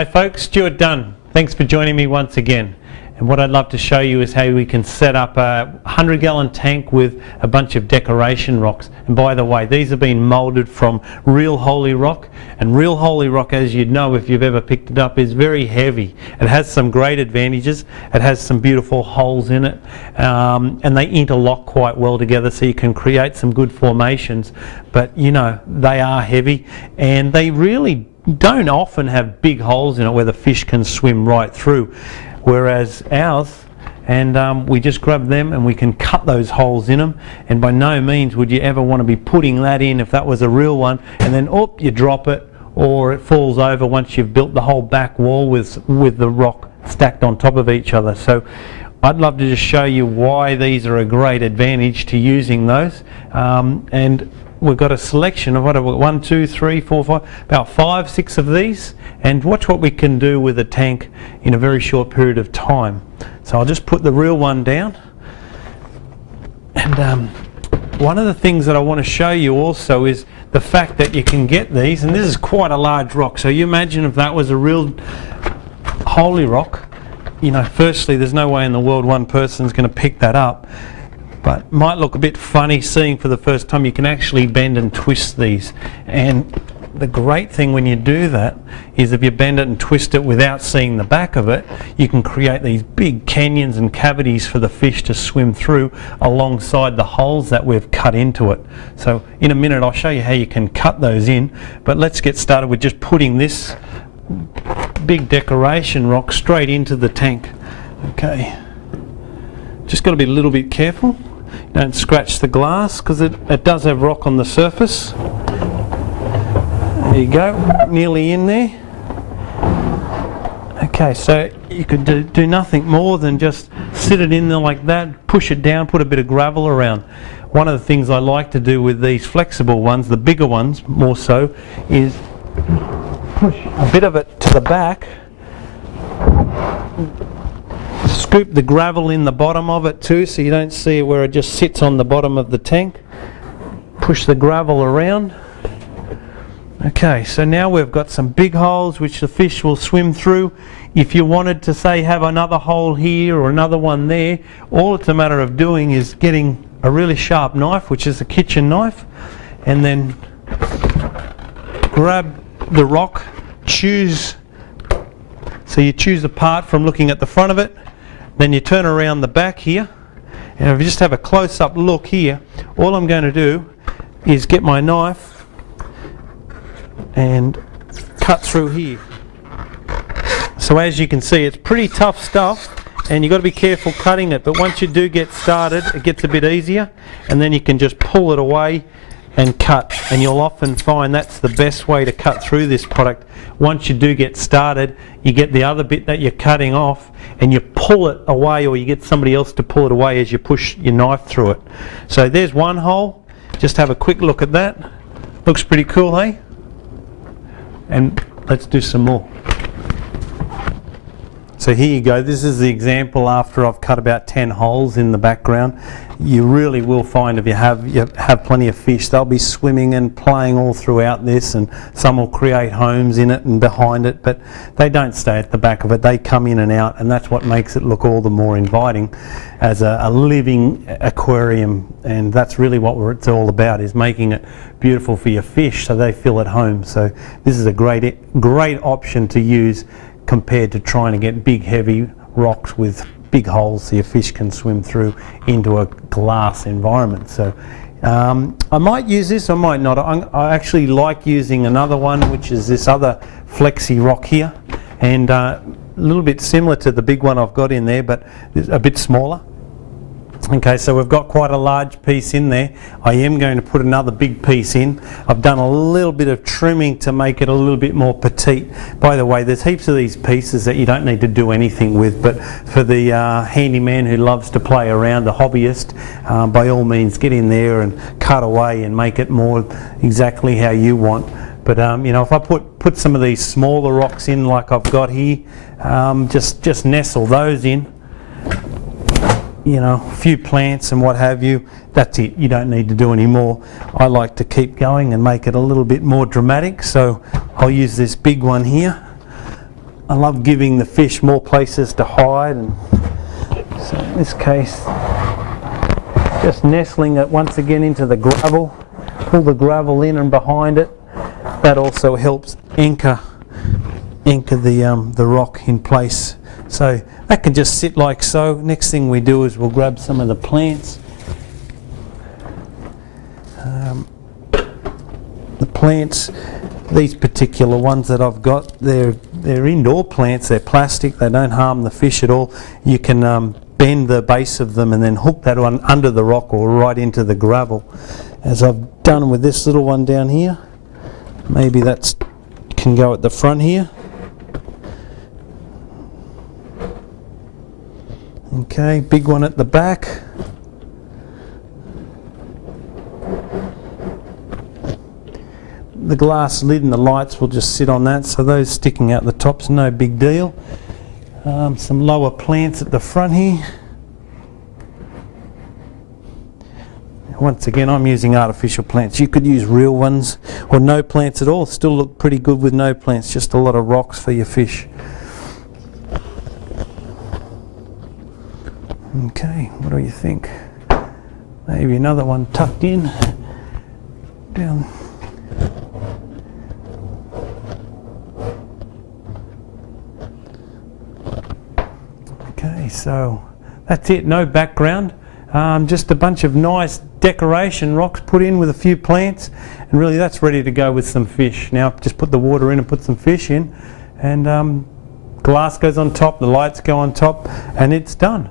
Hi folks, Stuart Dunn. Thanks for joining me once again. And what I'd love to show you is how we can set up a 100-gallon tank with a bunch of decoration rocks. And by the way, these have been moulded from real Holey rock. And real Holey rock, as you'd know if you've ever picked it up, is very heavy. It has some great advantages. It has some beautiful holes in it. And they interlock quite well together, so you can create some good formations. But you know, they are heavy, and they really don't often have big holes in it where the fish can swim right through, whereas ours, and we just grab them and we can cut those holes in them, and by no means would you ever want to be putting that in if that was a real one and then you drop it or it falls over once you've built the whole back wall with the rock stacked on top of each other. So I'd love to just show you why these are a great advantage to using those. And we've got a selection of, what have we got, 1, 2, 3, 4, 5, about 5, 6 of these, and watch what we can do with a tank in a very short period of time. So I'll just put the real one down, and one of the things that I want to show you also is the fact that you can get these, and this is quite a large rock, so you imagine if that was a real Holey rock, you know, firstly there's no way in the world one person's going to pick that up. But might look a bit funny seeing for the first time. You can actually bend and twist these, and the great thing when you do that is if you bend it and twist it without seeing the back of it, you can create these big canyons and cavities for the fish to swim through alongside the holes that we've cut into it. So in a minute I'll show you how you can cut those in, but let's get started with just putting this big decoration rock straight into the tank. Okay, just got to be a little bit careful. Don't scratch the glass because it does have rock on the surface. There you go, nearly in there. Okay, so you could do nothing more than just sit it in there like that, push it down, put a bit of gravel around. One of the things I like to do with these flexible ones, the bigger ones more so, is push a bit of it to the back, scoop the gravel in the bottom of it too, so you don't see where it just sits on the bottom of the tank. Push the gravel around. Okay, so now we've got some big holes which the fish will swim through. If you wanted to say have another hole here or another one there, all it's a matter of doing is getting a really sharp knife, which is a kitchen knife, and then grab the rock, choose, so you choose a part from looking at the front of it. Then you turn around the back here, and if you just have a close-up look here, all I'm going to do is get my knife and cut through here. So as you can see, it's pretty tough stuff, and you've got to be careful cutting it, but once you do get started, it gets a bit easier, and then you can just pull it away and cut, and you'll often find that's the best way to cut through this product. Once you do get started, you get the other bit that you're cutting off and you pull it away, or you get somebody else to pull it away as you push your knife through it. So there's one hole. Just have a quick look at that. Looks pretty cool, hey? And let's do some more. So here you go, this is the example after I've cut about 10 holes in the background. You really will find if you have plenty of fish, they'll be swimming and playing all throughout this, and some will create homes in it and behind it, but they don't stay at the back of it, they come in and out, and that's what makes it look all the more inviting as a living aquarium. And that's really what it's all about, is making it beautiful for your fish so they feel at home. So this is a great option to use compared to trying to get big heavy rocks with big holes so your fish can swim through into a glass environment. So I might use this, I might not. I actually like using another one, which is this other flexi rock here, and a little bit similar to the big one I've got in there, but a bit smaller. Okay, so we've got quite a large piece in there. I am going to put another big piece in. I've done a little bit of trimming to make it a little bit more petite. By the way, there's heaps of these pieces that you don't need to do anything with, but for the handyman who loves to play around, the hobbyist, by all means get in there and cut away and make it more exactly how you want. But you know, if I put some of these smaller rocks in like I've got here, just nestle those in, you know, a few plants and what have you, that's it. You don't need to do any more. I like to keep going and make it a little bit more dramatic, so I'll use this big one here. I love giving the fish more places to hide, and so in this case just nestling it once again into the gravel, pull the gravel in and behind it. That also helps anchor the rock in place. So that can just sit like so. Next thing we do is we'll grab some of the plants. The plants, these particular ones that I've got, they're indoor plants. They're plastic. They don't harm the fish at all. You can bend the base of them and then hook that one under the rock or right into the gravel, as I've done with this little one down here. Maybe that can go at the front here. Okay, big one at the back. The glass lid and the lights will just sit on that, so those sticking out the top's no big deal. Some lower plants at the front here. Once again, I'm using artificial plants. You could use real ones or no plants at all. Still look pretty good with no plants, just a lot of rocks for your fish. Okay, what do you think? Maybe another one tucked in down. Okay, so that's it, no background, just a bunch of nice decoration rocks put in with a few plants, and really that's ready to go with some fish. Now just put the water in and put some fish in, and glass goes on top, the lights go on top, and it's done.